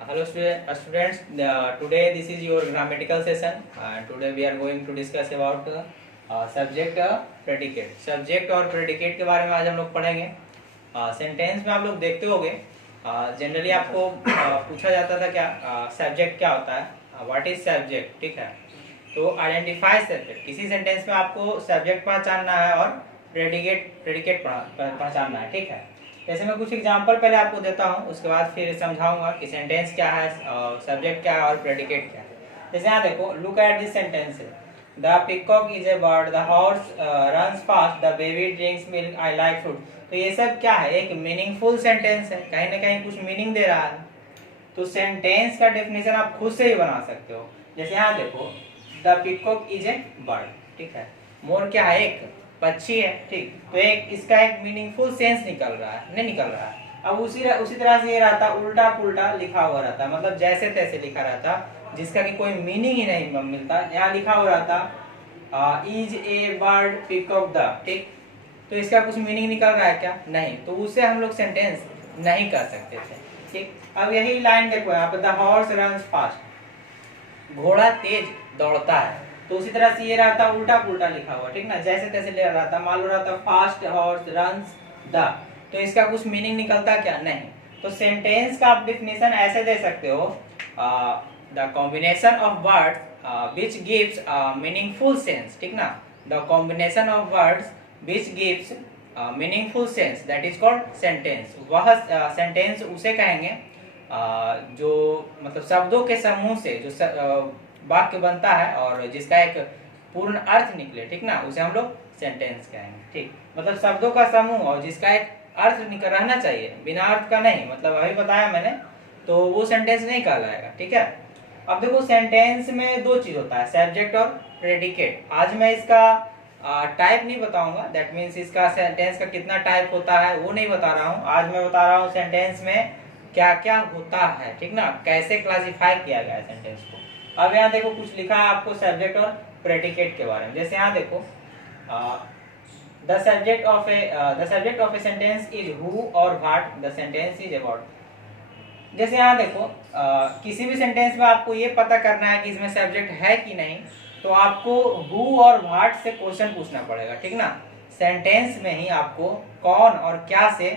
Hello students, today this is your grammatical session. Today we are going to discuss about subject predicate. Subject और predicate के बारे में आज हम लोग पढ़ेंगे. सेंटेंस में आप लोग देखते होंगे जनरली आपको पूछा जाता था क्या सब्जेक्ट क्या होता है, व्हाट इज सब्जेक्ट. ठीक है, तो आइडेंटिफाई सब्जेक्ट. किसी सेंटेंस में आपको सब्जेक्ट पहचानना है और प्रेडिकेट पहचानना है. ठीक है, जैसे मैं कुछ एग्जांपल पहले आपको देता हूँ, उसके बाद फिर समझाऊंगा कि सेंटेंस क्या है, सब्जेक्ट क्या है और प्रेडिकेट क्या है. जैसे यहाँ देखो, look at this sentence. The peacock is a bird, the horse runs fast, the baby drinks milk, I like fruit. तो ये सब क्या है, एक मीनिंगफुल सेंटेंस है, कहीं ना कहीं कुछ मीनिंग दे रहा है. तो सेंटेंस का डेफिनेशन आप खुद से ही बना सकते हो. जैसे यहाँ देखो, the peacock is a bird. ठीक है, मोर क्या है, एक पक्षी है. ठीक, तो एक इसका एक मीनिंगफुल सेंस निकल रहा है, नहीं निकल रहा है. अब उसी तरह से ये रहता, उल्टा पुल्टा लिखा हुआ रहता, मतलब जैसे तैसे लिखा रहता, जिसका कि कोई मीनिंग ही नहीं मिलता. यहाँ लिखा हुआ रहता is a bird peacock the. ठीक, तो इसका कुछ मीनिंग निकल रहा है क्या, नहीं. तो उससे हम लोग सेंटेंस नहीं कर सकते थे. ठीक, अब यही लाइन देखो यहाँ पे, द हॉर्स रन्स फास्ट, घोड़ा तेज दौड़ता है. तो उसी तरह से ये रहता उल्टा पुल्टा लिखा हुआ. ठीक ना, जैसे तैसे ले रहा था, मान लो रहता फास्ट हॉर्स रन्स द. तो इसका कुछ मीनिंग निकलता क्या, नहीं. तो सेंटेंस का आप डिफिनेशन ऐसे दे सकते हो, the combination of words which gives meaningful sense. ठीक ना, the combination of words which gives meaningful sense, that is called sentence. वह सेंटेंस उसे कहेंगे जो मतलब शब्दों के समूह से जो वाक्य बनता है और जिसका एक पूर्ण अर्थ निकले. ठीक ना, उसे हम लोग सेंटेंस कहेंगे. ठीक, मतलब शब्दों का समूह और जिसका एक अर्थ निकल रहना चाहिए, बिना अर्थ का नहीं. मतलब अभी बताया मैंने, तो वो सेंटेंस नहीं कहलाएगा. ठीक है, अब देखो सेंटेंस में दो चीज होता है, सब्जेक्ट और प्रेडिकेट. आज मैं इसका टाइप नहीं बताऊंगा, दैट मीन्स इसका सेंटेंस का कितना टाइप होता है वो नहीं बता रहा हूँ. आज मैं बता रहा हूँ सेंटेंस में क्या क्या होता है. ठीक ना, कैसे क्लासिफाई किया गया है सेंटेंस को. अब यहाँ देखो, कुछ लिखा है आपको सब्जेक्ट और प्रेडिकेट के बारे में. जैसे यहाँ देखो, the subject of a sentence is who or what, the sentence is about. जैसे यहाँ देखो, किसी भी सेंटेंस में आपको ये पता करना है कि इसमें सब्जेक्ट है कि नहीं, तो आपको हु और व्हाट से क्वेश्चन पूछना पड़ेगा. ठीक ना, सेंटेंस में ही आपको कौन और क्या से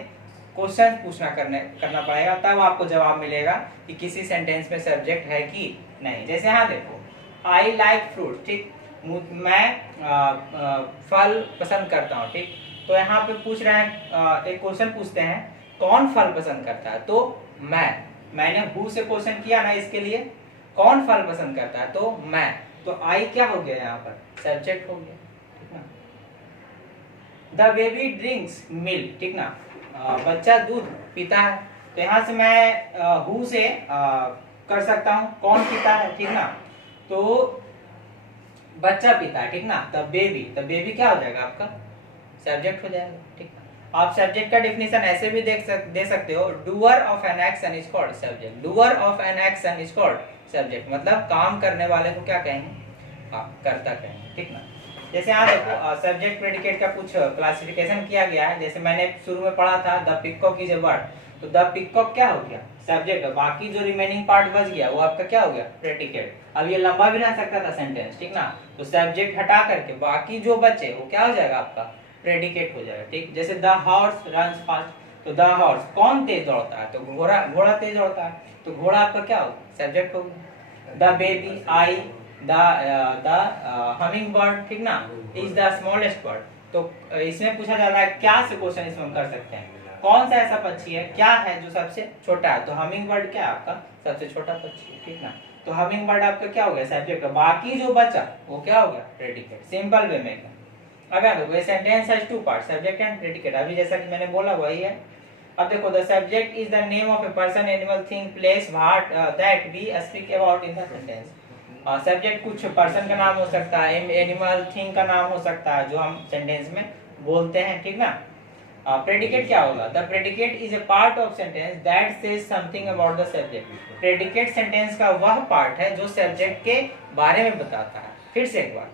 क्वेश्चन करना पड़ेगा, तब आपको जवाब मिलेगा कि किसी सेंटेंस में सब्जेक्ट है कि नहीं. जैसे यहाँ देखो, आई लाइक फ्रूट. ठीक, मैं फल पसंद करता हूँ. ठीक, तो यहाँ पे पूछ रहे हैं, एक क्वेश्चन पूछते हैं, कौन फल पसंद करता है, तो मैंने हु से क्वेश्चन किया ना, इसके लिए कौन फल पसंद करता है, तो मैं. तो आई क्या हो गया यहाँ पर, सब्जेक्ट हो गया. ठीक ना, द बेबी ड्रिंक्स मिल्क. ठीक ना, बच्चा दूध पीता है. तो यहाँ से मैं हु से कर सकता हूँ कौन पीता है. ठीक ना, तो बच्चा पीता है. ठीक ना, द बेबी क्या हो जाएगा, आपका सब्जेक्ट हो जाएगा. ठीक ना, आप सब्जेक्ट का डिफिनेशन ऐसे भी दे सकते हो, doer of an action is called subject. Doer of an action is called subject, मतलब काम करने वाले को क्या कहेंगे, कर्ता कहेंगे. ठीक ना, जैसे यहाँ देखो, सब्जेक्ट प्रेडिकेट का कुछ क्लासिफिकेशन किया गया है. जैसे मैंने शुरू में पढ़ा था, the peacock is a bird. तो द पिकॉक क्या हो गया, सब्जेक्ट. बाकी जो रिमेनिंग पार्ट बच गया वो आपका क्या हो गया, प्रेडिकेट. अब ये लंबा भी रह सकता था सेंटेंस. ठीक ना, तो सब्जेक्ट हटा करके बाकी जो बचे वो क्या हो जाएगा, आपका प्रेडिकेट हो जाएगा. ठीक, जैसे द हॉर्स रन्स फास्ट. तो द हॉर्स कौन तेज दौड़ता है, तो घोड़ा तेज दौड़ता है. तो घोड़ा आपका क्या होगा, सब्जेक्ट हो गया. The baby, I, the humming bird. ठीक ना, इज द स्मॉलेस्ट बर्ड. तो इसमें पूछा जा रहा है क्या से क्वेश्चन इसमें हम कर सकते हैं, कौन सा ऐसा पक्षी है, क्या है जो सबसे छोटा है. तो हमिंग बर्ड क्या है, आपका सबसे छोटा पक्षी है. ठीक ना, तो हमिंग बर्ड आपका क्या हो गया, सब्जेक्ट. बाकी जो बचा वो क्या हो गया, प्रेडिकेट. सिंपल वे में. अब याद रखो, sentence has two part, subject and predicate. अभी जैसा कि मैंने बोला वही है. अब देखो, the subject is the name of a person, animal, thing, place, what that we speak about in the sentence. Subject कुछ पर्सन का नाम हो सकता है, एनिमल, थिंग का नाम हो सकता है, जो हम सेंटेंस में बोलते हैं. ठीक ना, प्रेडिकेट क्या होगा, the predicate is a part of sentence that says something about the subject. Predicate sentence का वह पार्ट है जो सब्जेक्ट के बारे में बताता है. फिर से एक बार,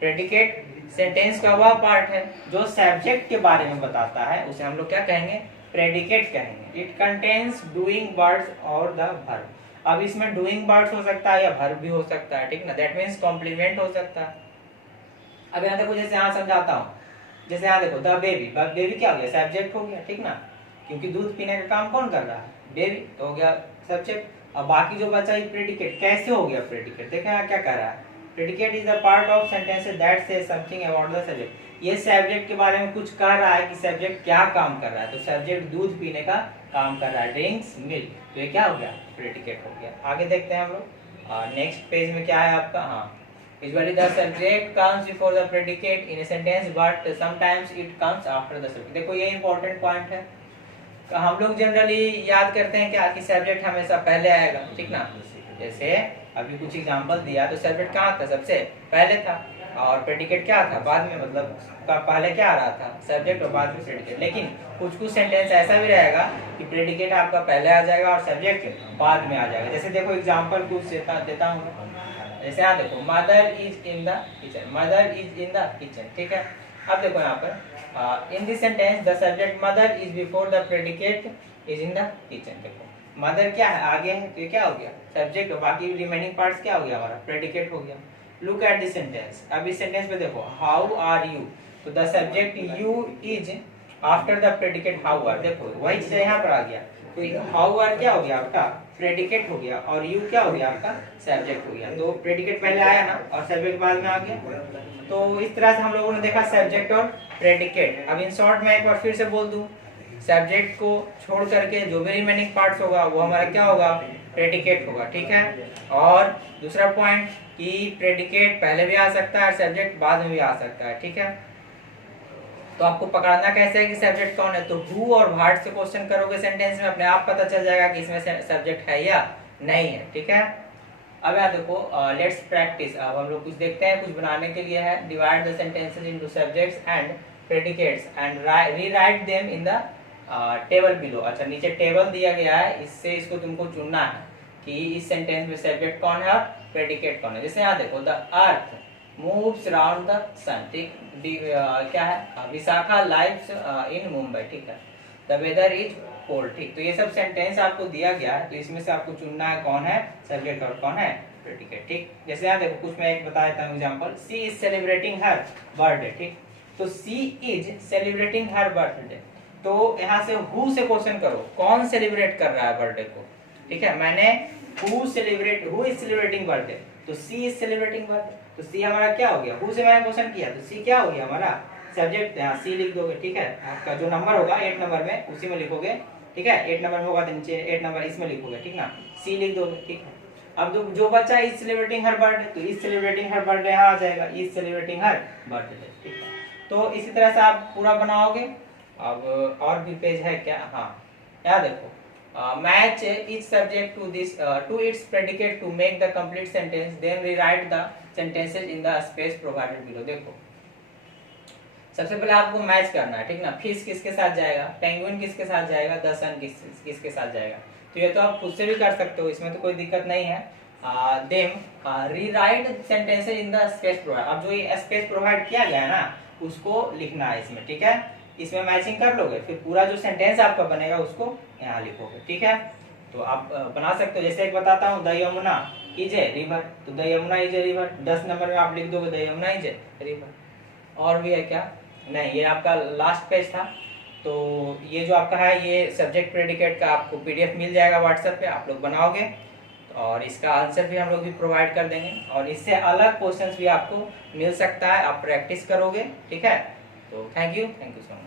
प्रेडिकेट सेंटेंस का वह पार्ट है जो सब्जेक्ट के बारे में बताता है, उसे हम लोग क्या कहेंगे, प्रेडिकेट कहेंगे. इट कंटेन्स डूइंग वर्ड्स और द वर्ब. अब इसमें डूइंग वर्ड्स हो सकता है या वर्ब भी हो सकता है, ठीक ना, दैट मीन्स कॉम्प्लीमेंट हो सकता है। अब यहाँ देखो, जैसे यहाँ समझाता हूँ, जैसे यहाँ देखो द बेबी, बेबी क्या हो गया, सब्जेक्ट हो गया, ठीक ना, क्योंकि दूध पीने का काम कौन कर रहा है, बेबी, तो हो गया सब्जेक्ट। अब बाकी जो बचा ये प्रेडिकेट, कैसे हो गया प्रेडिकेट, देखो यहाँ क्या कह रहा है, predicate is a part of sentences that से समथिंग अबाउट द सब्जेक्ट। ये सब्जेक्ट के बारे में कुछ कह रहा है कि सब्जेक्ट क्या काम कर रहा है, तो सब्जेक्ट दूध पीने का काम कर रहा है, ड्रिंक्स मिल्क, तो ये क्या हो गया, प्रेडिकेट हो गया। आगे देखते हैं हम लोग, नेक्स्ट पेज में क्या है आपका, हाँ, usually the subject comes before the predicate in a sentence but sometimes it comes after the subject। देखो ये important point है, हम लोग जनरली याद करते हैं क्या कि सब्जेक्ट हमेशा पहले आएगा, ठीक ना, जैसे अभी कुछ एग्जांपल दिया तो सब्जेक्ट कहाँ था, सबसे पहले था, और प्रेडिकेट क्या था, बाद में, मतलब पहले क्या आ रहा था, सब्जेक्ट, और बाद में प्रेडिकेट। लेकिन कुछ सेंटेंस ऐसा भी रहेगा कि प्रेडिकेट आपका पहले आ जाएगा और सब्जेक्ट बाद में आ जाएगा। जैसे देखो एग्जाम्पल कुछ देता हूँ, जैसे यहाँ देखो, mother is in the kitchen, mother is in the kitchen, ठीक है। अब देखो यहाँ पर in this sentence the subject mother is before the predicate is in the kitchen. देखो मदर क्या है, आगे है, तो ये क्या हो गया, सब्जेक्ट, और बाकी रिमेनिंग पार्ट्स क्या हो गया, हमारा प्रेडिकेट हो गया। लुक एट दिस सेंटेंस, अब इस सेंटेंस में देखो, हाउ आर यू, तो the subject you is after the predicate how are, देखो वही चीज यहाँ पर आ गया, तो हाउ आर क्या हो गया आपका, प्रेडिकेट हो गया, और यू क्या हो गया आपका, सब्जेक्ट हो गया। तो प्रेडिकेट पहले आया ना और सब्जेक्ट बाद में आ गया। तो इस तरह से हम लोगों ने देखा सब्जेक्ट और प्रेडिकेट। अब इन शॉर्ट में एक बार फिर से बोल दूं, सब्जेक्ट को छोड़ करके जो भी रिमेनिंग पार्ट्स होगा वो हमारा क्या होगा, प्रेडिकेट होगा, ठीक है। और दूसरा पॉइंट कि प्रेडिकेट पहले भी आ सकता है और सब्जेक्ट बाद में भी आ सकता है, ठीक है। तो आपको पकड़ना कैसे है कि सब्जेक्ट कौन है, तो हु और व्हाट से क्वेश्चन करोगे सेंटेंस में, अपने आप पता चल जाएगा कि इसमें सब्जेक्ट है या नहीं है, ठीक है। अब यहाँ देखो, लेट्स प्रैक्टिस। अब हम लोग कुछ देखते हैं, कुछ बनाने के लिए है। Divide the sentences into subjects and predicates and rewrite them in the table below. अच्छा, नीचे टेबल दिया गया है, इससे इसको तुमको चुनना है कि इस सेंटेंस में सब्जेक्ट कौन है और प्रेडिकेट कौन है। जैसे यहाँ देखो, the earth moves around the sun, ठीक, क्या है, विशाखा लाइव्स इन मुंबई, ठीक है। द वेदर इज कोल्ड, ठीक। तो ये सब सेंटेंस आपको दिया गया है, तो इसमें से आपको चुनना है कौन है सब्जेक्ट और कौन है प्रेडिकेट, ठीक। जैसे यहाँ देखो, कुछ मैं एक बता देता हूँ example, she is celebrating her birthday, ठीक। तो she is celebrating her birthday, तो यहाँ से हु से क्वेश्चन करो, कौन सेलिब्रेट कर रहा है बर्थडे को, ठीक है। मैंने हु इज सेलिब्रेटिंग बर्थडे, तो सी इज सेलिब्रेटिंग बर्थडे, तो सी हमारा क्या हो गया, हु से मैंने क्वेश्चन किया, तो सी क्या हो गया हमारा सब्जेक्ट, यहाँ सी लिख दोगे, ठीक है। आपका जो नंबर होगा 8 नंबर में उसी में लिखोगे, ठीक है। 8 नंबर में होगा तो नीचे 8 नंबर इसमें लिखोगे, ठीक ना, सी लिख दोगे, ठीक है। अब जो बच्चा इज सेलिब्रेटिंग हर बर्थडे, तो इज सेलिब्रेटिंग हर बर्थडे यहाँ आ जाएगा, इज सेलिब्रेटिंग हर बर्थडे, ठीक है। तो इसी तरह से आप पूरा बनाओगे। अब और भी पेज है क्या, हाँ, यहाँ देखो, match each subject to this to its predicate to make the complete sentence, then rewrite the sentences in the space provided below। देखो सबसे पहले आपको मैच करना है, ठीक ना, फिश किसके साथ जाएगा, पेंगुइन किसके साथ जाएगा, द सन किसके साथ जाएगा। तो ये तो आप खुद से भी कर सकते हो, इसमें तो कोई दिक्कत नहीं है। Then rewrite sentences in the space provide. अब जो ये स्पेस प्रोवाइड किया गया है ना, उसको लिखना है इसमें, ठीक है। इसमें मैचिंग कर लोगे, फिर पूरा जो सेंटेंस आपका बनेगा उसको यहाँ लिखोगे, ठीक है। तो आप बना सकते हो। जैसे एक बताता हूँ, the Yamuna is a river, तो the Yamuna is a river 10 number में आप लिख दोगे the Yamuna is a river. और भी है क्या, नहीं, ये आपका लास्ट पेज था। तो ये जो आपका है ये सब्जेक्ट प्रेडिकेट का आपको पीडीएफ मिल जाएगा व्हाट्सएप पे, आप लोग बनाओगे और इसका आंसर भी हम लोग भी प्रोवाइड कर देंगे, और इससे अलग क्वेश्चंस भी आपको मिल सकता है, आप प्रैक्टिस करोगे, ठीक है। तो थैंक यू सो मच।